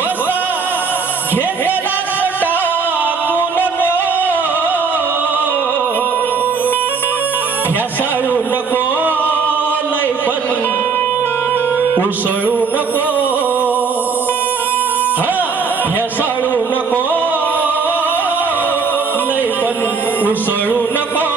घेतला टाकून ह्यासाळू नको लय पण उसळू नको ह्यासाळू नको लय पण उसळू नको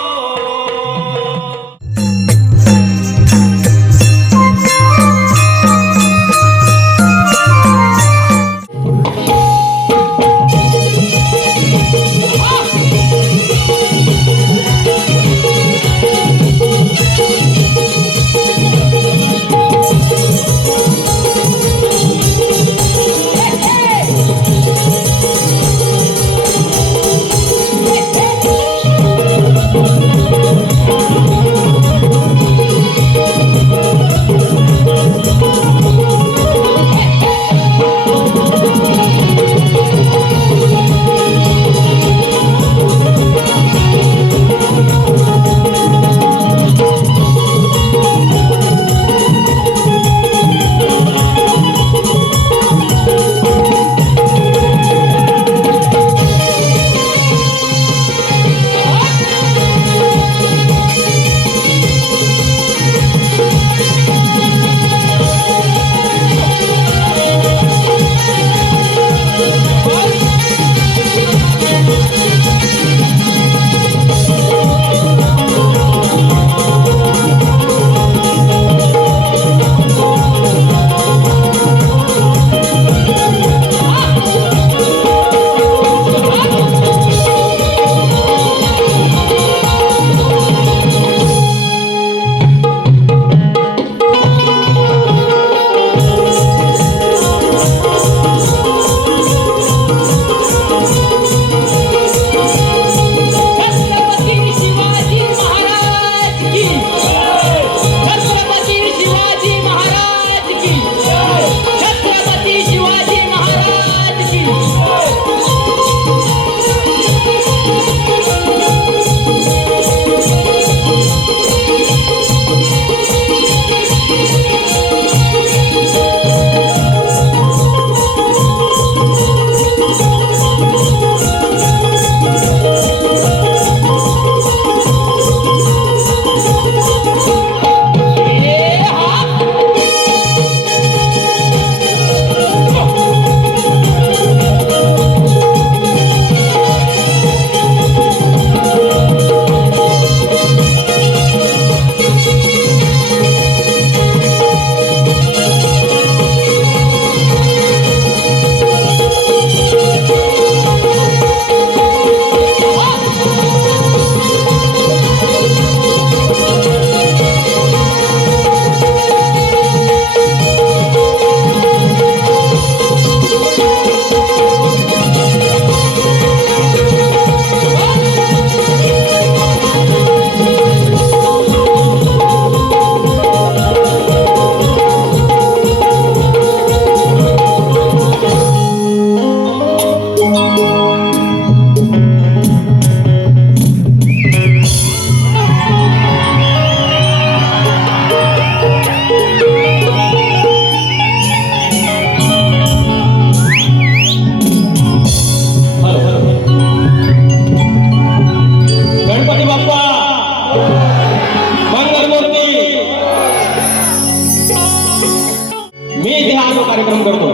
कार्यक्रम करतो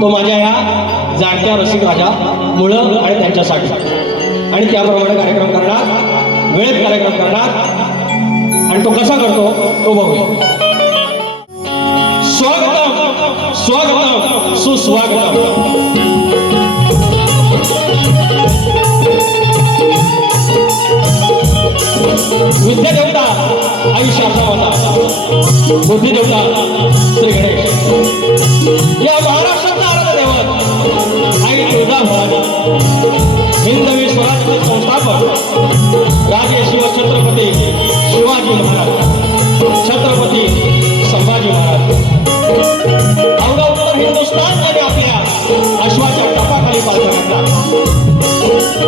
तो माझ्या या जाणत्या रसिक राजा मुळं आणि त्यांच्यासाठी आणि त्याप्रमाणे कार्यक्रम करणार वेळेत कार्यक्रम करणार आणि तो कसा करतो तो बघूया। स्वागतम स्वागतम सुस्वागतम। विद्या देवता आई शारदा माता, बुद्धी देवता श्री गणेश, या महाराष्ट्राचा आराध्य दैवत आई तुळजा भवानी, हिंदवी स्वराज्याचे संस्थापक राजे शिव छत्रपती शिवाजी महाराज, छत्रपती संभाजी महाराज, अवघा उत्तर हिंदुस्थान ज्याने आपल्या अश्वाच्या टपाखाली पालथा घातला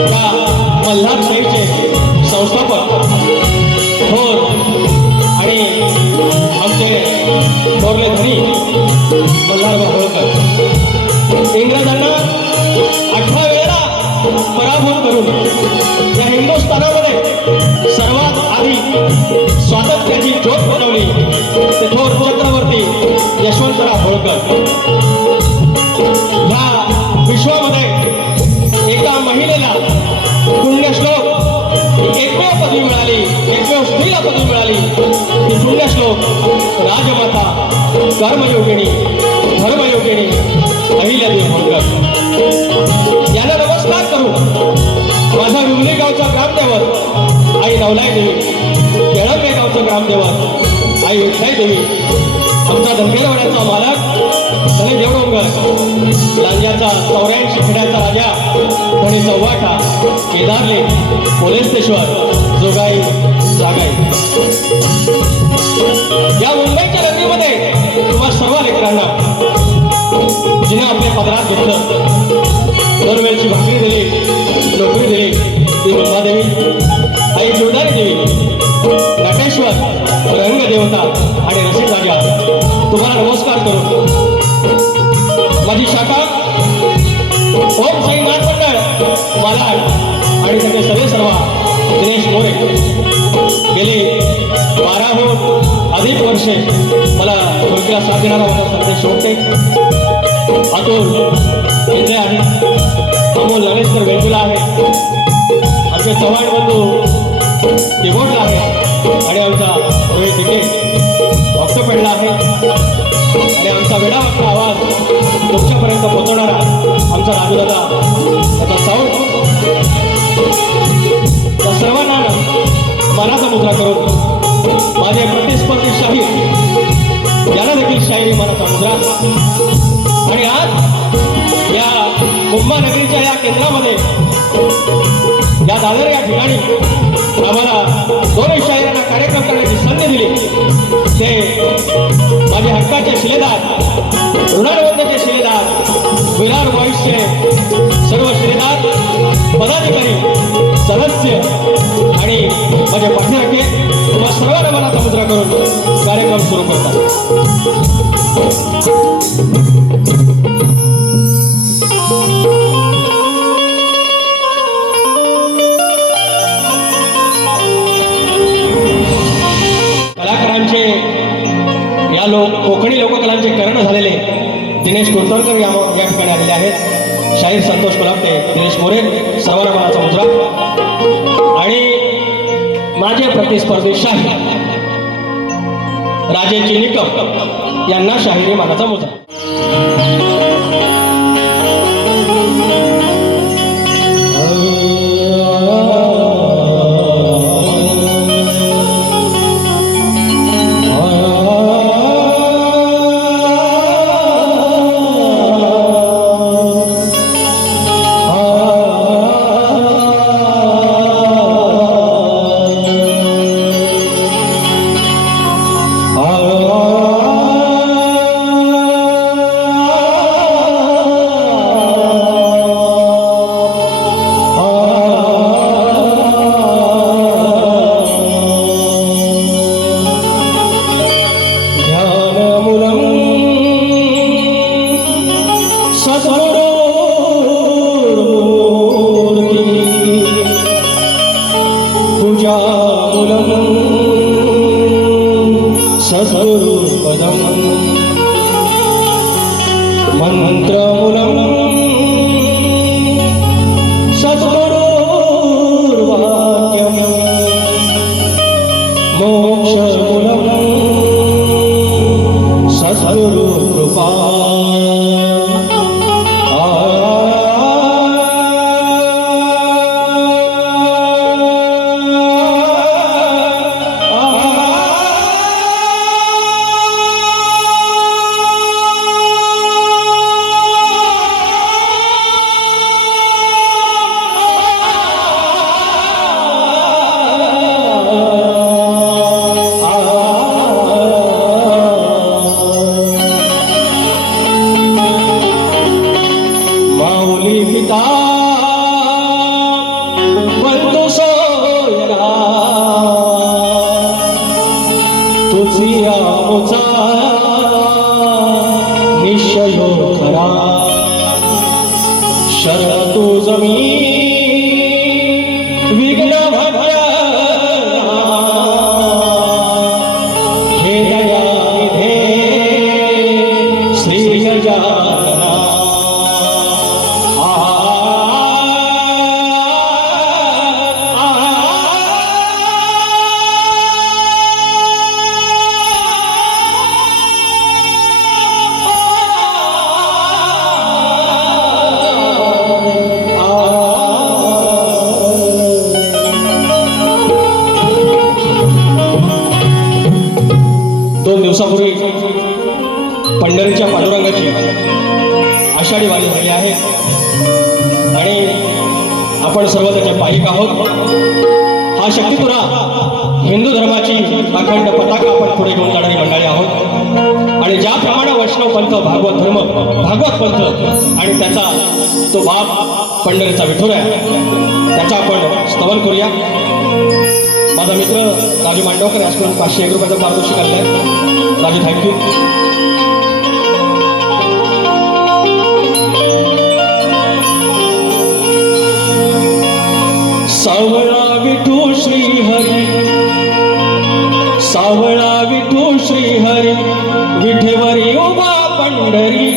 त्या मल्हार साहेबचे संस्थापक थोर आणि आमचे थोरले धनी मल्हार होळकर करून या हिंदुस्थानामध्ये सर्वात आधी स्वातंत्र्याची ज्योत बनवली ते थोर चक्रवर्ती यशवंतराव होळकर. ह्या विश्वामध्ये एका महिलेला पुण्यश्लोक एकमेव पदवी मिळाली, एकमेव स्त्रीला पदवी मिळाली ती पुण्यश्लोक राजमाता कर्मयोगिनी धर्मयोगिनी अहिल्यादेवी होळकर. याला नमस्कार करून माझा विमली गावचा ग्रामदेवत आई नवलाई देवी, केळंबे गावचं ग्रामदेवत आई विठ्ठलाई देवी, आमचा धनगरवाड्याचा मालक धनंजय डोंगर, लांज्याचा 84 खेड्याचा राजा धनी चव्हाटा, केदारले, पोलेस्तेश्वर, जोगाई, जागाई या मुंबईच्या नदीमध्ये तुम्हा सर्व लेकरांना जिने आपल्या पदरात घेतलं, दोन वेळची भाकरी दिली, नोकरी दिली ती मुंबादेवी, आई जीवदारी देवी, नटेश्वर, रंगदेवता आणि रसिक राजा तुम्हाला नमस्कार करू. माझी शाखा ओम साई नाथ मंडळ मालाड आणि त्याचे सर्वे सर्व दिनेश मोरे गेली 12हून अधिक वर्षे मला ओळखीला साथ देणारा माझा संदेश शोधते. अतुल इथे आहे, अमोल लनेशकर वेंगुला आहे, आमचे चव्हाण बंधू किबोर्डला आहे आणि आमचा रोहित तिके ऑक्टोपेडला आहे आणि आमचा वेडावाकडा आवाज तुमच्यापर्यंत पोहोचवणारा आमचा राजूदादा त्याचा साऊंड. त्या सर्वांना मनाचा मुद्रा करून माझे प्रतिस्पर्धी शाहीर याला देखील शाहिरी मनाचा मुद्रा. आणि आज या मुंबानगरीच्या या केंद्रामध्ये या दादर या ठिकाणी आम्हाला दोन्ही शाहिरांना कार्यक्रम करण्याची संधी दिली. ते माझे हक्काचे शिलेदार, ऋणानुबंधाचे शिलेदार, विरार बॉईजचे सर्व शिलेदार, पदाधिकारी, सदस्य आणि माझे पाठीराखे तुम्हा सर्वांना मनाचा मुद्रा करून कार्यक्रम सुरू करतात. कलाकारांचे या कोकणी लोककलांचे कर्ण झालेले दिनेश कुलकर्णी या ठिकाणी आलेले आहेत. शाहीर संतोष कोल्हाटे, दिनेश मोरे सर्वांना मनाचा मुद्रा. आणि माझे प्रतिस्पर्धी शाहीर राजे चिनिकम यांना शाहिरी मनाचा मुद्रा. शरण तू जमी आणि आपण सर्व त्याचे पायिक आहोत. हा शक्तिपुरा हिंदू धर्माची अखंड पताका आपण पुढे घेऊन जाणारी मंडळी आहोत. आणि ज्याप्रमाणे वैष्णव पंथ, भागवत धर्म, भागवत पंथ आणि त्याचा तो बाप पंढरीचा विठुर आहे, त्याचा आपण स्तवन करूया. माझा मित्र राजू मांडवकर याकडून 501 रुपयाचं पारितोषिक आलं आहे. राजू, थँक्यू. सावळा विठू श्री हरी, सावळा विठू श्री हरी, विठेवरी उभा पंढरी.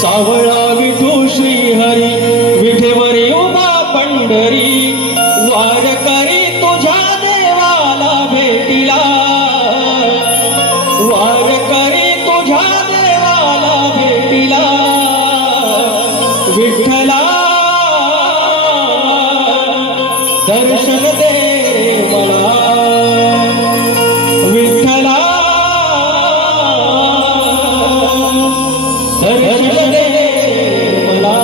सावळा विठू श्री हरी, विठेवरी उभा पंढरी. वारकरी तुझ्या देवाला भेटीला, वारकरी तुझ्या देवाला भेटीला. विठ्ठला दर्शन दे मला, विठ्ठला दर्शन दे मला.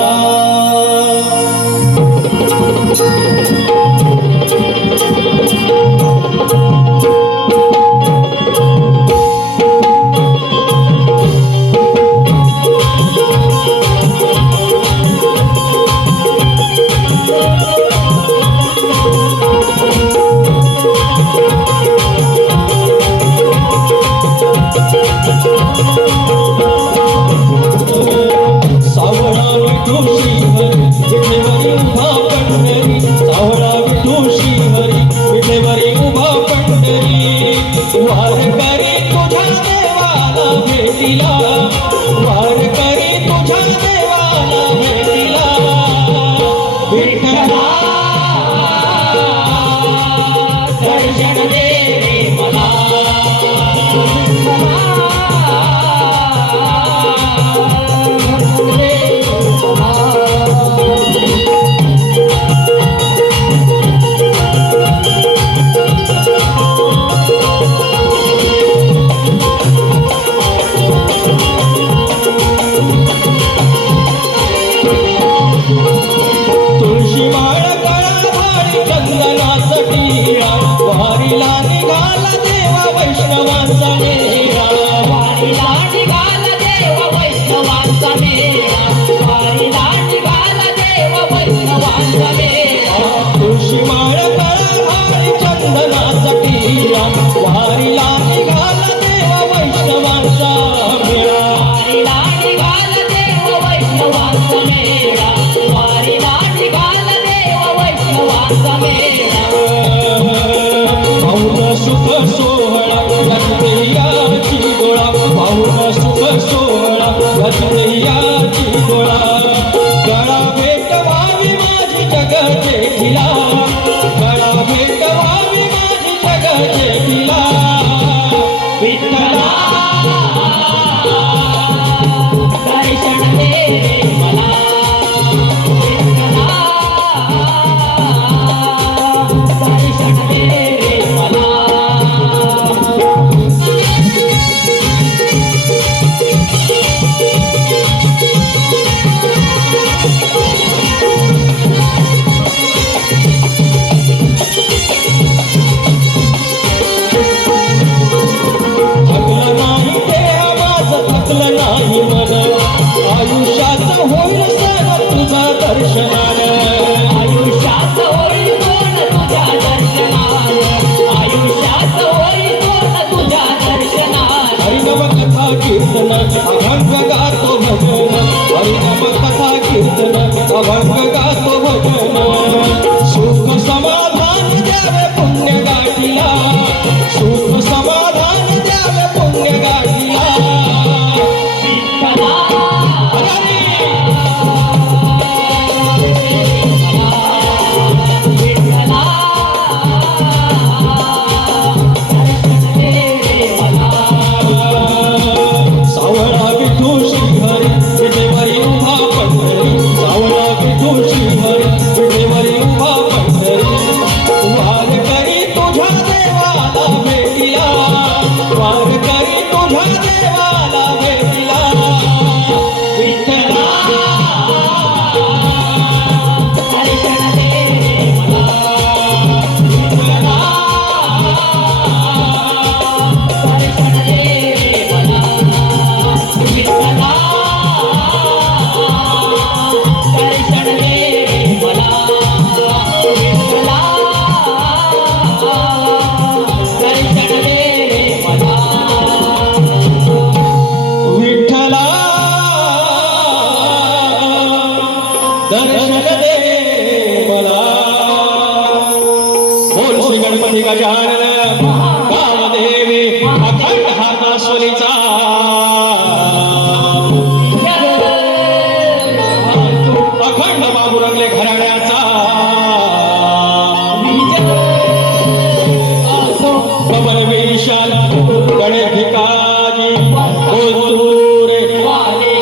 सावळा विठू श्री हरी, विठेवरी उभा पंढरी. सावळा विठू श्री हरी, विठेवरी उभा पंढरी. वारकरी तुझ्या देवाला भेटीला, वारकरी तुझ्या देवाला भेटीला. विठ्ठला दर्शन दे मला, तुळशी माळ गळाभाळी चंदनाचा टिळा. वारीला निघाला देवा वैष्णवांचा मेळा, वारीला निघाला देव वैष्णवांचा मेळा, वारीला निघाला देव वैष्णवांचा मेळा. तुळशी माळ गळाभाळी चंदनाचा टिळा. वारीला निघाला देवा वैष्णवांचा मेळा. वारीला निघाला देव वैष्णवांचा मेळा, वारीला निघाला देव वैष्णवांचा मेळा. पाहुन सुख सोहळा याची गोळा, पाहुन सुख सोहळा याची गोळा. गळा भेट व्हावी माझी जग जेठीला, गळा भेट व्हावी माझी जग जेठीला. विठ्ठला दर्शन दे मला, विठ्ठला दर्शन दे मला. थकलं नाही ते आवाज, थकलं नाही मन. आयुष्याचं होईल सण तुझा दर्शनानं. आयुष्यात होईल कोण तुझ्या दर्शनानं, आयुष्यात होईल कोण तुझ्या दर्शनानं. हरिनाम कथा कीर्तन अभंग गातो भजन, हरिनाम कथा कीर्तन अभंग गातो भजन. सुख समाधान द्यावे पुण्य गाठीला, सुख समाधान द्यावे पुण्य गाठीला. विठ्ठला हरी विठ्ठला दर्शन दे मला. सावळा विठू श्री हरी, विठेवरी उभा पंढरी. सावळा विठू श्री हरी, विठेवरी उभा पंढरी. वारकरी तुझ्या देवाला भेटीला, वारकरी तुझ्या देवाला भेटीला. विठ्ठला दर्शन दे मला. बोल श्री गणपती गजानन कामदेवी अखंड हाताश्वरीचा. अखंड बाबू रंगले घराण्याचा. बबन विशाल गणेश भिकाजी बोलतुरे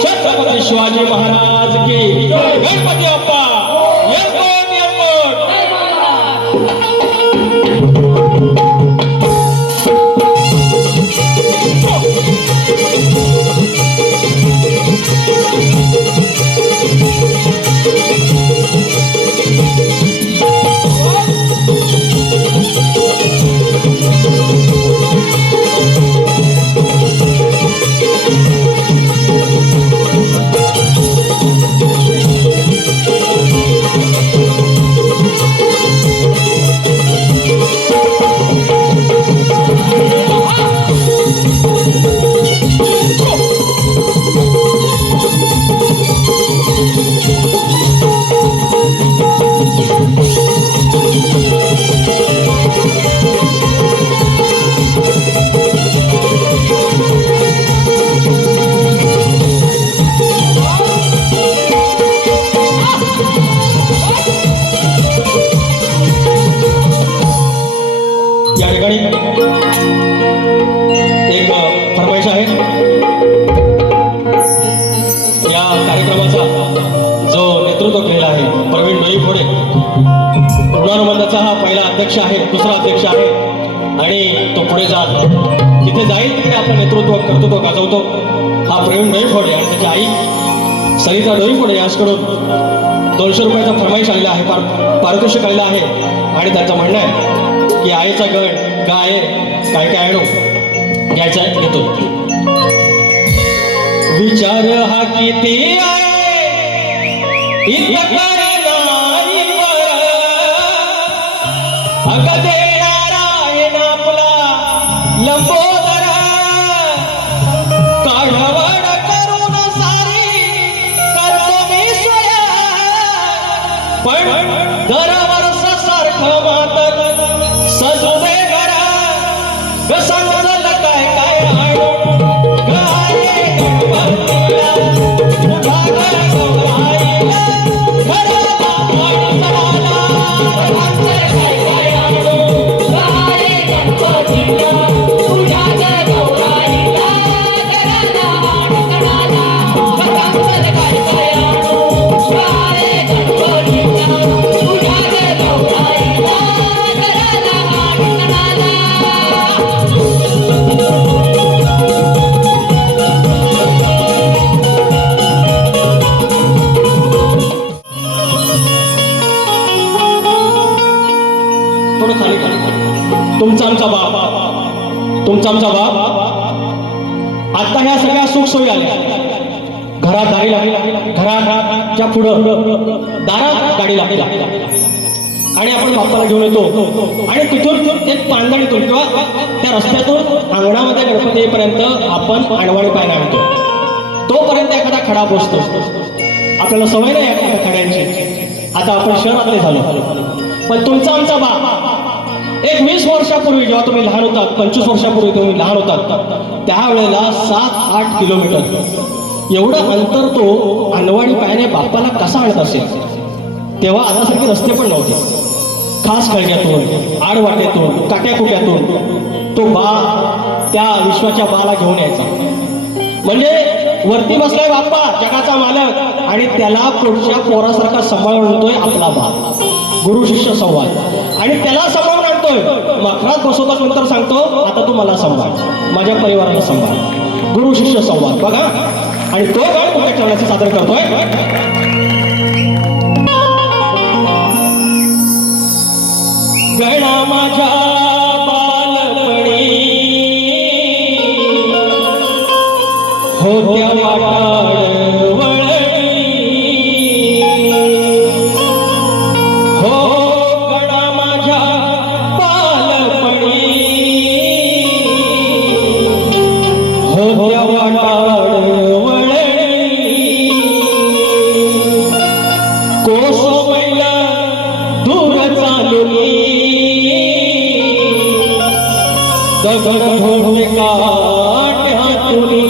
छत्रपती शिवाजी महाराज की गणपती बाप्पा येरकोट येरकोट. या ठिकाणी एक फरमाईश आहे. या कार्यक्रमाचा जो नेतृत्व केलेला आहे प्रवीण डोईफोडे. ऋणानुबंधाचा हा पहिला अध्यक्ष आहे, दुसरा अध्यक्ष आहे आणि तो पुढे जात जिथे जाईल तिथे आपलं नेतृत्व कर्तृत्व गाजवतो हा प्रवीण डोईफोडे. आणि त्याची आई सरिता डोईफोडे याचकडून 200 रुपयाचा फरमाईश आलेला आहे, पारितोषिक आलेला आहे. आणि त्यांचं म्हणणं आहे की आईचा गण गाय काय काय आणू घ्यायचा घेतो. विचार हा किती आहे इतकर नारीवर, अग देणारा आहे ना आपला लंबोदर. काढवड करून सारी करतो मी सोया, पण दरवर्ष सारखं मातर सजू दे घरा. सांगल काय काय आणू गाये गणपतीला, तुझ्या गौराईला, घराला अडचणाला. काय काय आणू गाये गणपतीला, तुझ्या गौराईला, घराला अडचणाला. काय काय आणू गाये गणपतीला, तुझ्या गौराईला, घराला अडचणाला. थोडं खाली खाली. तुमचा आमचा बाप आता ह्या सगळ्या सुखसोयी आल्या. घरात गाडी लागली, घराच्या पुढं दारात गाडी लागली आणि आपण बाप्पाला घेऊन येतो आणि तिथून एक पांदणीतून किंवा त्या रस्त्यातून अंगणामध्ये गणपती येईपर्यंत आपण अणवाणी पायने आणतो. तोपर्यंत एखादा खडा पोचतो. आपल्याला सवय नाही एखाद्या खड्यांची. आता आपण शहरातले झालो, पण तुमचा आमचा बाप एक 20 वर्षापूर्वी जेव्हा तुम्ही लहान होतात, 25 वर्षापूर्वी तुम्ही लहान होतात, त्यावेळेला 7-8 किलोमीटर एवढं अंतर तो अनवाणी पायाने बाप्पाला कसा आणत असेल. तेव्हा आतासारखे रस्ते पण नव्हते. खास खळग्यातून, आडवाटेतून, काट्याकुट्यातून तो बा त्या विश्वाच्या बाला घेऊन यायचा. म्हणजे वरती बसलाय बाप्पा जगाचा मालक आणि त्याला पुढच्या पोरासारखा सांभाळून आणतोय आपला बा. गुरु शिष्य संवाद. आणि त्याला सांभाळून आणतोय. मखरात बसवताच नंतर सांगतो आता तू मला सांभाळ, माझ्या परिवाराला सांभाळ. गुरु शिष्य संवाद बघा. आणि तो गाण तुमच्या चरणाचे सादर करतोय. गणा माझ्या बालपणी होत्या वाटाळ वळणी. हो गणा माझ्या बालपणी होत्या वाटाळ वळणी. दगड धोंडे काटे हातुनी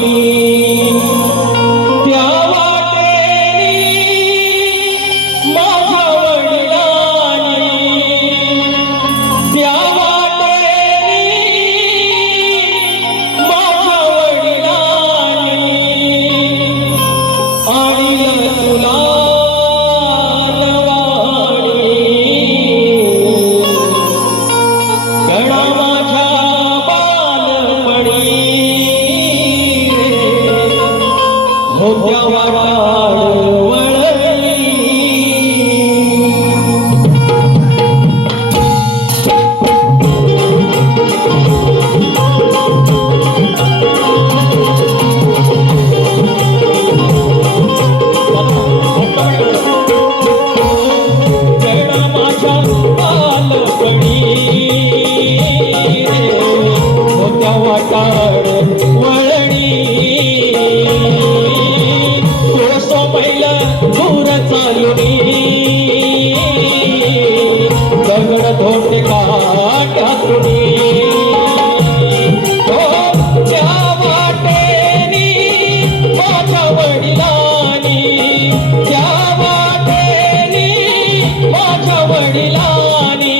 त्या वाटेनी माझ्या वडिलांनी त्या वाटेनी माझ्या वडिलांनी आणलं तुला नवाणी गणा माझ्या बालपणी होत्या वाटाड वळली गणा माझ्या बालपणी होत्या वाटाड वळणी तो पहिला दूर चालुनी दगड धोंडे काटे हातुनी त्या वाटेनी माझ्या वडिलांनी त्या वाटेनी माझ्या वडिलांनी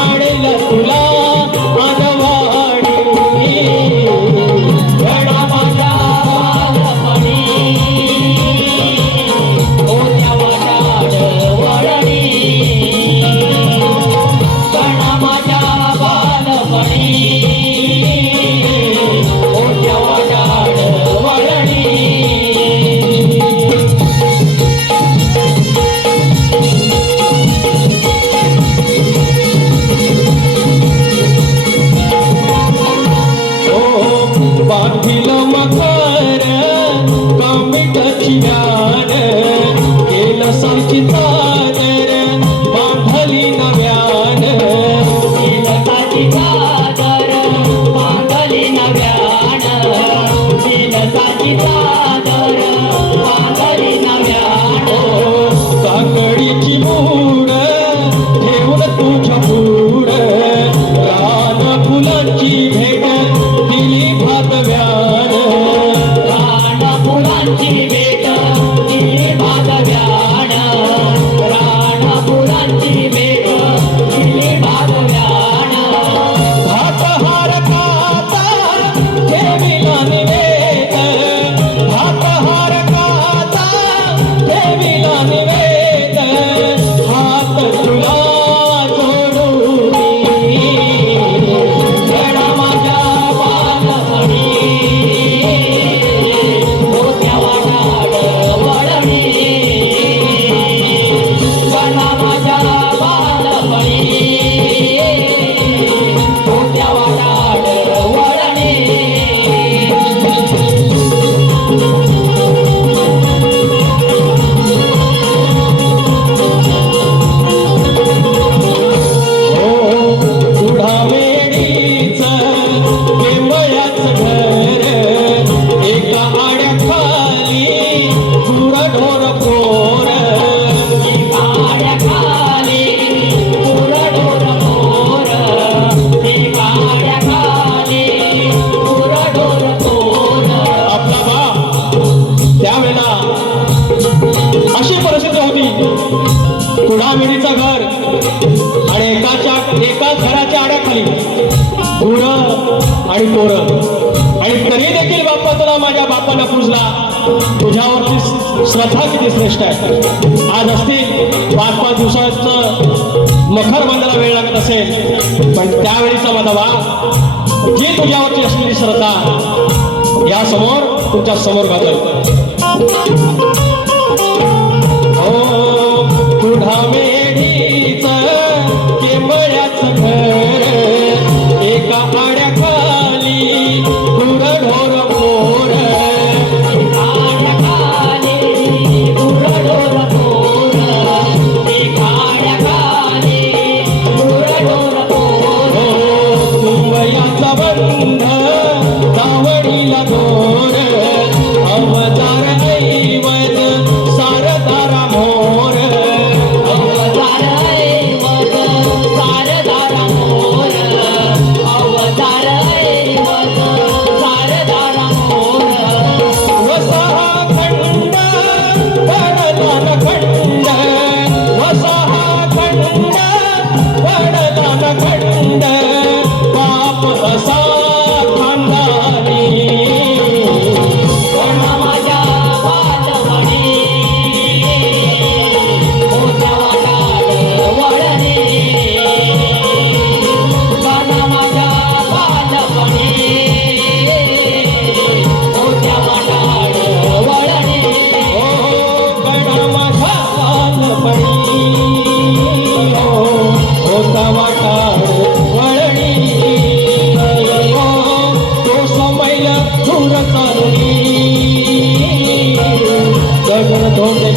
आणलं तुला अनवाणी गणा माझ्या बालपणी होत्या वाटाड वळणी गणा माझ्या बालपणी होत्या वाटाड वळणी बांधिलं मकर कमीटची व्यान केलं सारखी चादर बांधली नव्यान दिलसाची चादर बांधली नव्यान दिलसाची चादर बांधली नव्यान काकडीची मूड ठेवून तुझ्या पूड रान फुलांची भेट दिली भागव्यान रान फुलांची भेट दिली भागव्यान रान फुलांची भेट दिली भागव्यान भातहार काता ठेविला निवेद भातहार काता ठेविला निवेद हात तुला जोडूनी गणा माझ्या बालपणी होत्या वाटाड वळणी गणा माझ्या बालपणी होत्या वाटाड वळणी उडा मेडीच केवळ्याच घर एका आड्याखाली गुरढोर पोर काड्या खाली पुरडोर पोर काड्या खाली पुरडोर पोर आपला बाप त्यावेळेला अशी परिस्थिती होती कुडामेडीचं घर आणि एकाच घराच्या आड्याखाली गुरं आणि पोरं आणि तरी देखील बाप्पा तुला माझ्या बापानं पूजला तुझ्यावरची श्रद्धा किती श्रेष्ठ आहे आज असतील 5-5 दिवसाचं मखर बांधायला वेळ लागत असेल पण त्यावेळीचा माझा बाप जी तुझ्यावरची असलेली श्रद्धा या समोर तुमच्या समोर घालत हो तुढा मेढीच केंबळ्याच घर एका आड्याखाली गुरढोर पोर काड्या खाली पुरडोर पोर काड्या खाली पुरडोर पोर कुंभयाचा बंध दावडीला दोर अवतार ऐवज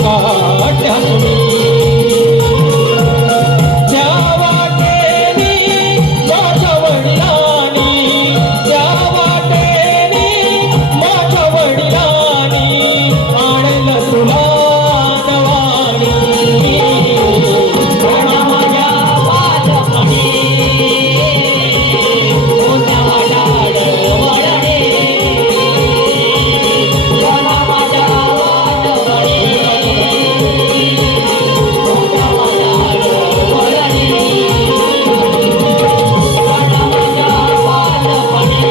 काढल्या तुम्ही त्या वाटेनी माझ्या वडिलांनी त्या वाटेनी माझ्या वडिलांनी आणलं तुला नवानी कोणा माझ्या बालपणी कोणा वाडाड वळणे कोणा माझ्या बालपणी कोणा वाडाड वळणे कोणा माझ्या बालपणी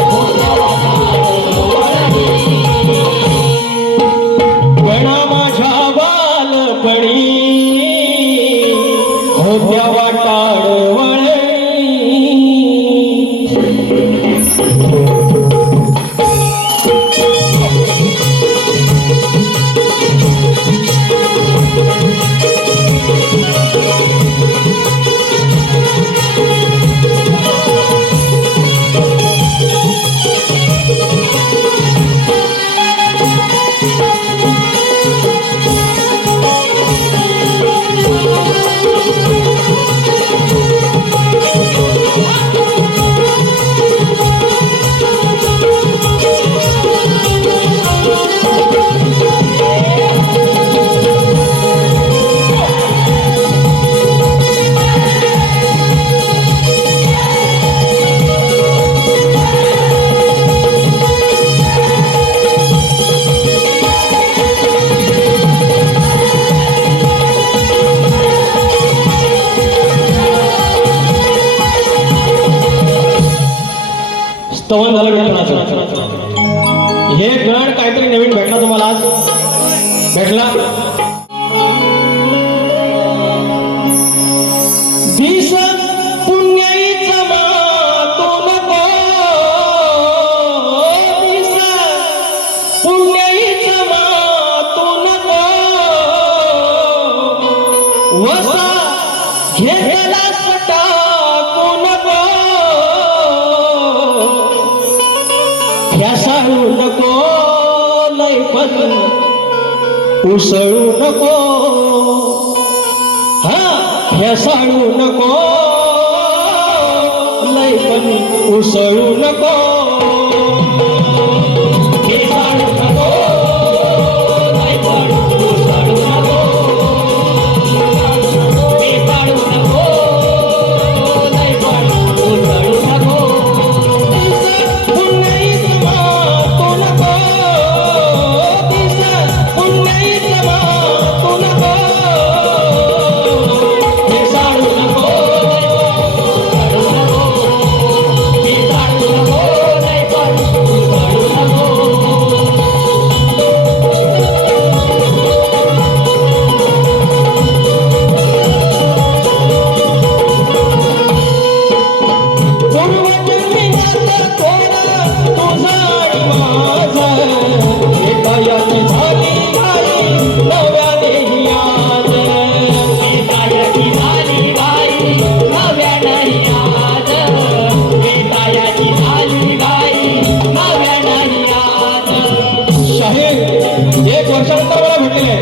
कोणा वाडाड वळणे गणा माझ्या बालपणी होत्या वाटाड वळणी स्तवन झालं विठ्ठलाचं हे गण काहीतरी नवीन भेटला तुम्हाला आज भेटला दिस पुण्याईचा मातो नको दिस पुण्याईचा मातो नको वसा घेतला टाकू नको ह्यासाळू नको लय पण उसळू नको हा ह्यासाळू नको लय पण उसळू नको हेसाळू नको नाही पण उसळू नको हेसाळू नको नाही पण उसळू नको पुण्याईचा मातो नको दिस पुण्याईचा मातो नको हेसाळू नको उसळू नको हेसाळू नको नाही पण उसळू नको पूर्वजन्मी नातं कोण तुझं आणि माझं एकायाची झाली घाई नव्याने ही आज वेतायाची झाली गाई नव्यानं आज वेतायाची झाली गाई नव्यानं आज शाहीर 1 वर्षानंतर मला भेटले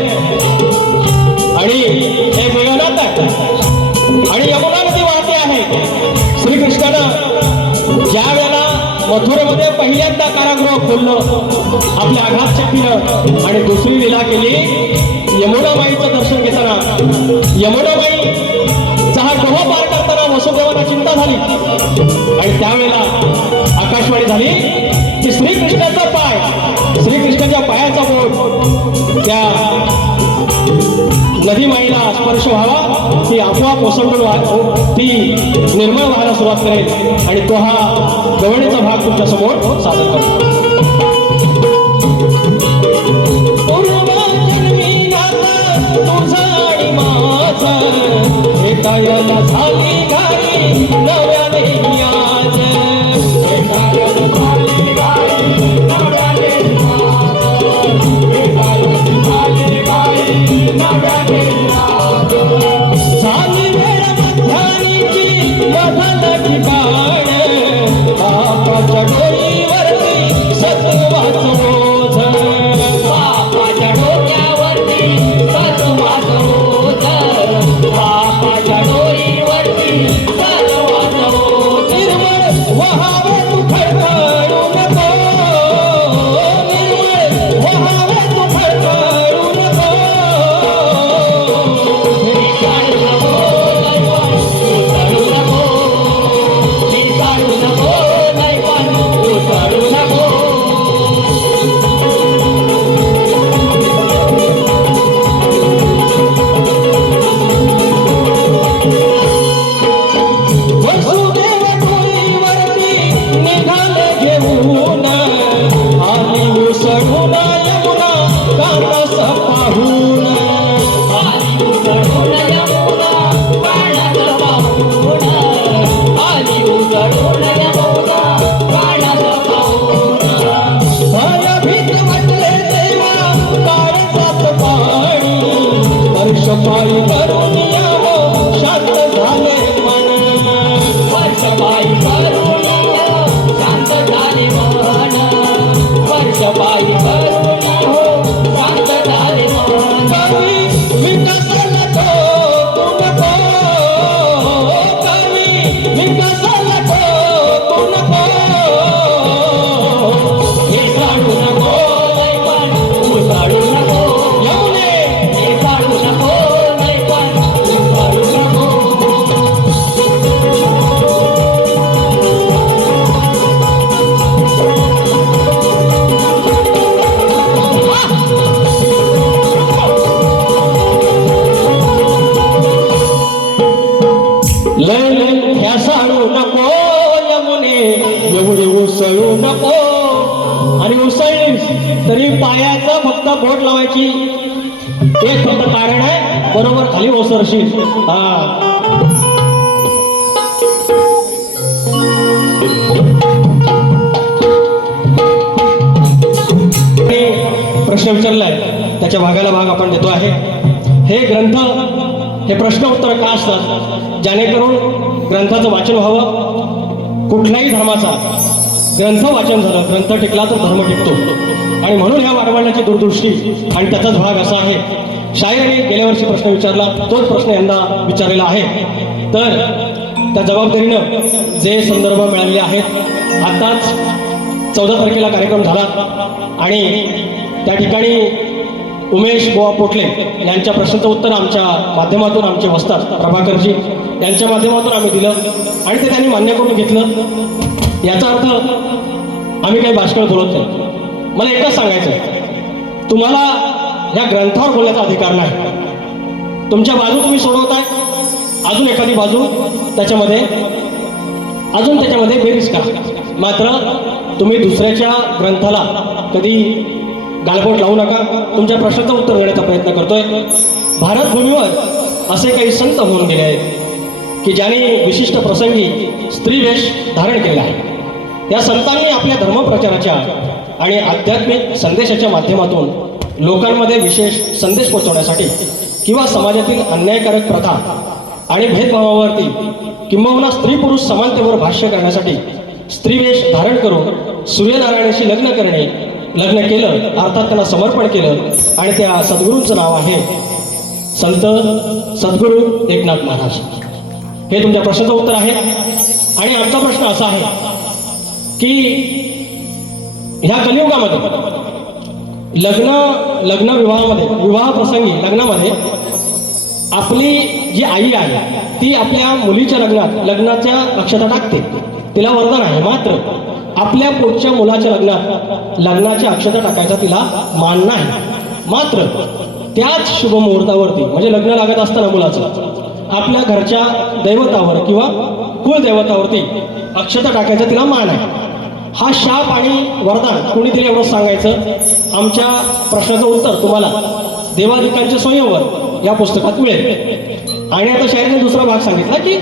आणि एक वेगळं नातं आहे आणि यमुना नदी वाहते आहे श्रीकृष्णानं ज्या वेळेला मथुरेमध्ये पहिल्यांदा कारागृह खोललं आपल्या आघात शक्तीनं आणि दुसरी लीला केली यमुनाबाईचं दर्शन घेताना यमुनाबाईचा हा डोह पार करताना वसुदेवांना चिंता झाली आणि त्यावेळेला आकाशवाणी झाली की श्रीकृष्णाचा पाय श्रीकृष्णाच्या पायाचा बोट त्या नदी माईला स्पर्श व्हावा ती आपोआप ओसंडून ती निर्मळ व्हायला सुरुवात करेल आणि तो हा गवळणीचा भाग तुमच्या समोर सादर करतो पूर्वजन्मी नातं तुझं आणि माझं एकायला झाली घाई नव्याने ही आज वेतायाची झाली गाई नव्याने आज वेतायाची झाली गाई नव्याने आज झाली वेळ मध्यानीची मधन ठिकाण बापाच्या डोईवरती सत्वाचं बोझ बापाच्या पायी करून यावं शांत झाले मन वर्षपायी करून शांत झाले मन वर्षपायी करून शांत झाले मन कवी मी कसाला तो नको कवी मी कसाला तो नको हे काढू नको लय पण उसाडू नको यमुने हे काढू नको लय पण उसाडू नको लय लय ह्यासाळू नको यमुने एवढी उसळू नको आणि उसळलीस तरी पायाचं फक्त बोट लावायची एक फक्त कारण आहे बरोबर खाली ओसरशील हा प्रश्न विचारलाय त्याच्या भागाला भाग आपण देतो आहे हे ग्रंथ हे प्रश्न उत्तर का असतात जेणेकरून ग्रंथाचं वाचन व्हावं कुठल्याही धर्माचा ग्रंथ वाचन झालं ग्रंथ टिकला तर धर्म टिकतो आणि म्हणून ह्या वारवण्याची दूरदृष्टी आणि त्याचाच भाग असा आहे शाहीराने गेल्या वर्षी प्रश्न विचारला तोच प्रश्न यंदा विचारलेला आहे तर त्या जबाबदारीनं जे संदर्भ मिळालेले आहेत आताच 14 तारखेला कार्यक्रम झाला आणि त्या ठिकाणी उमेश बुवा पोटले यांच्या प्रश्नाचं उत्तर आमच्या माध्यमातून आमचे वस्तात प्रभाकरजी यांच्या माध्यमातून आम्ही दिलं आणि ते त्यांनी मान्य करून घेतलं याचा अर्थ आम्ही काही भाषण बोलत नाही मला एकच सांगायचं आहे तुम्हाला ह्या ग्रंथावर बोलण्याचा अधिकार नाही तुमच्या बाजू तुम्ही सोडवताय अजून एखादी बाजू त्याच्यामध्ये बेरीज करा मात्र तुम्ही दुसऱ्याच्या ग्रंथाला कधी गालबोट लावू नका तुमच्या प्रश्नाचं उत्तर देण्याचा प्रयत्न करतोय भारत भूमीवर असे काही संत होऊन गेले आहेत की ज्यांनी विशिष्ट प्रसंगी स्त्रीवेश धारण केला आहे या संतांनी आपल्या धर्मप्रचाराच्या आणि आध्यात्मिक संदेशाच्या माध्यमातून लोकांमध्ये विशेष संदेश पोहोचवण्यासाठी किंवा समाजातील अन्यायकारक प्रथा आणि भेदभावावरती किंबहुना स्त्री पुरुष समानतेवर भाष्य करण्यासाठी स्त्रीवेश धारण करून सूर्यनारायणाशी लग्न केलं अर्थात त्यांना समर्पण केलं आणि त्या सद्गुरूंचं नाव आहे संत सद्गुरू एकनाथ महाराज हे तुमच्या प्रश्नाचं उत्तर आहे आणि आमचा प्रश्न असा आहे की ह्या कलियुगामध्ये लग्न विवाहामध्ये विवाह प्रसंगी लग्नामध्ये आपली जी आई आहे ती आपल्या मुलीच्या लग्नाच्या अक्षता टाकते तिला वरदान आहे मात्र आपल्या पोटच्या मुलाच्या लग्नाच्या अक्षता टाकायचा तिला मान नाही मात्र त्याच शुभ मुहूर्तावरती म्हणजे लग्न लागत असताना मुलाचं आपल्या घरच्या दैवतावर किंवा कुलदैवतावरती अक्षता टाकायचा तिला मान आहे हा शाप आणि वरदान कोणी दिले एवढं सांगायचं आमच्या प्रश्नाचं उत्तर तुम्हाला देवादिकांचे स्वयंवर या पुस्तकात मिळेल आणि आता शाहीरने दुसरा भाग सांगितला की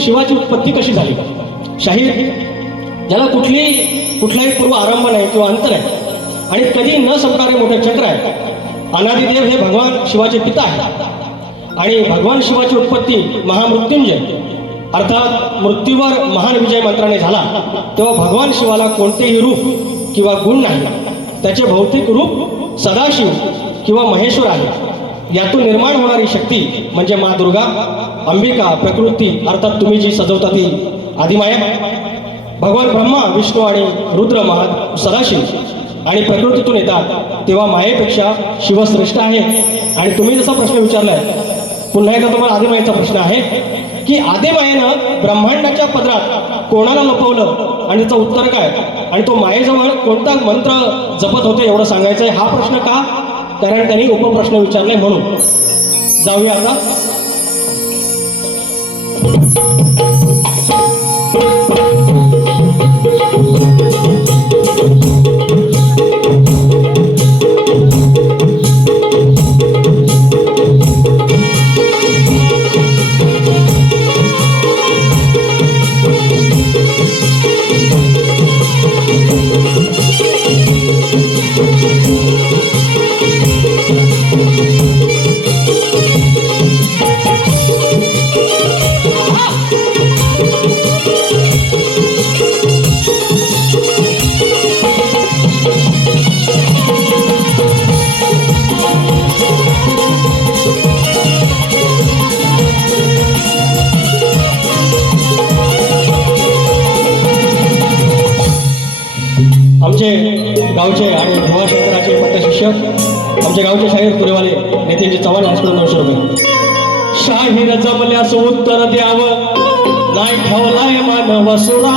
शिवाची उत्पत्ती कशी झाली शाहीर ज्याला कुठलाही पूर्व आरंभ नाही किंवा अंतर आहे आणि कधी न संपणारे मोठे चक्र आहे अनादिदेव हे भगवान शिवाचे पिता आहेत आणि भगवान शिवाची उत्पत्ती महामृत्युंजय अर्थात मृत्यूवर महान विजय मंत्राने झाला तेव्हा भगवान शिवाला कोणतेही रूप किंवा गुण नाही त्याचे भौतिक रूप सदाशिव किंवा महेश्वर आहे यातून निर्माण होणारी शक्ती म्हणजे माँ दुर्गा अंबिका प्रकृती अर्थात तुम्ही जी सजवता ती आदिमाया भगवान ब्रह्मा विष्णू आणि रुद्र सदाशिव आणि प्रकृतीतून येतात तेव्हा मायेपेक्षा शिवश्रेष्ठ आहे आणि तुम्ही जसा प्रश्न विचारलाय पुन्हा एकदा तुम्हाला आदिमायेचा प्रश्न आहे की आदिमायेनं ब्रह्मांडाच्या पदरात कोणाला लपवलं आणि त्याचं उत्तर काय आणि तो मायेजवळ कोणता मंत्र जपत होते एवढं सांगायचं आहे हा प्रश्न का कारण त्यांनी उपप्रश्न विचारले म्हणून जाऊया आता आमच्या गावचे शाहीर तुरेवाले नेतेजी चव्हाण यांच्याकडून 200 रुपये. शाहीर जमल्यास उत्तर द्यावं नाही ठेवलाय मान वसुरा.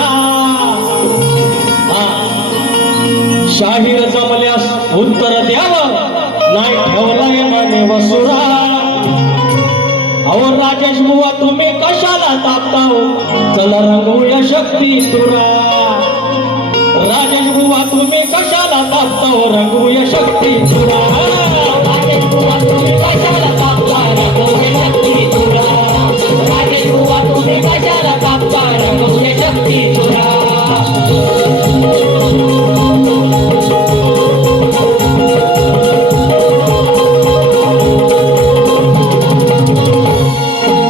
हा. शाहीर जमल्यास उत्तर द्यावं नाही ठेवलाय मान वसुरा. अहो राजेश बुवा तुम्ही कशाला तापताव चला रंगवूया शक्ती तुरा. राजेश बुवा तुम्ही कशाला तापताव रंगवूया शक्ती तुरा. राजेश बुवा तुम्ही कशाला कापता रंगवूया शक्ती तुरा. राजेश बुवा तुम्ही कशाला कापता रंगवूया शक्ती तुरा.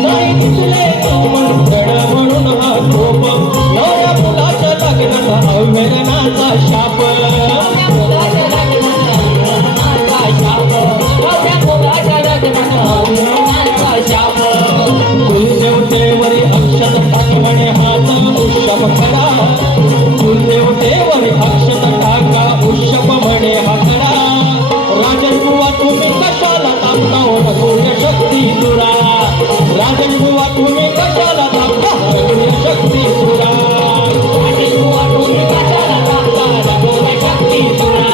नाही तुले मंत्रण म्हणून हा कोप नवऱ्या मुलाच्या लग्नात अवहेलनाचा शाप. नवऱ्या मुलाच्या लग्नाचा शाप. नवऱ्या मुलाच्या लग्नाचा शाप. कुलदेवतेवरी अक्षत टाक म्हणे हात उष्यप खडा. कुलदेवतेवरी अक्षत टाका उष्यप म्हणे हा खडा. राजन बुवा तुम्ही कशाला तापता रघुवीर शक्ती तुरा. राजन बुवा तुम्ही कशाला तापता रघुवीर शक्ती तुरा. राजेश बुवा तुम्ही कशाला कापता रंगवूया शक्ती तुरा.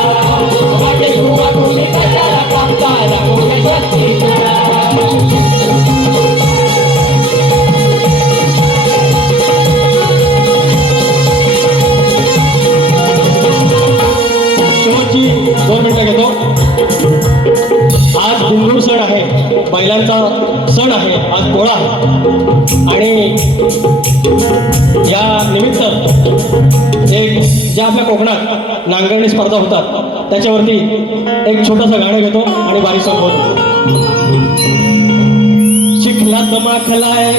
राजेश बुवा तुम्ही कशाला कापता रंगवूया शक्ती तुरा. शेवटची 2 मिनिटं घेतो. आज घुंगूर सण आहे, बैलांचा सण आहे, आज पोळा आहे आणि या निमित्त एक ज्या आपल्या कोकणात नांगरणी स्पर्धा होतात त्याच्यावरती एक छोटंसं गाणं घेतो आणि बारी संपवतो. चिखलात माखलाय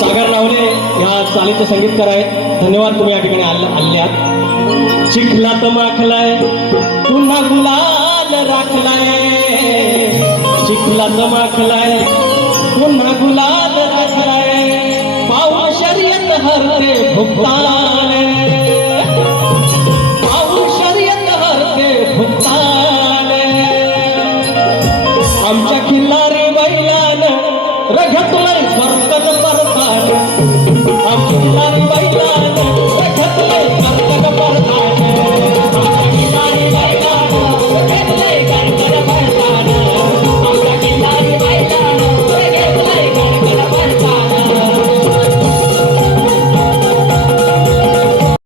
सागर नावले ह्या चालीचे संगीतकार आहेत. धन्यवाद तुम्ही या ठिकाणी आले आहात. चिखलात माखलाय पुन्हा गुलाल राखलाय. चिखलात माखलाय पुन्हा गुलाल राखलाय. पाऊस शर्यत हरते भुक्तान.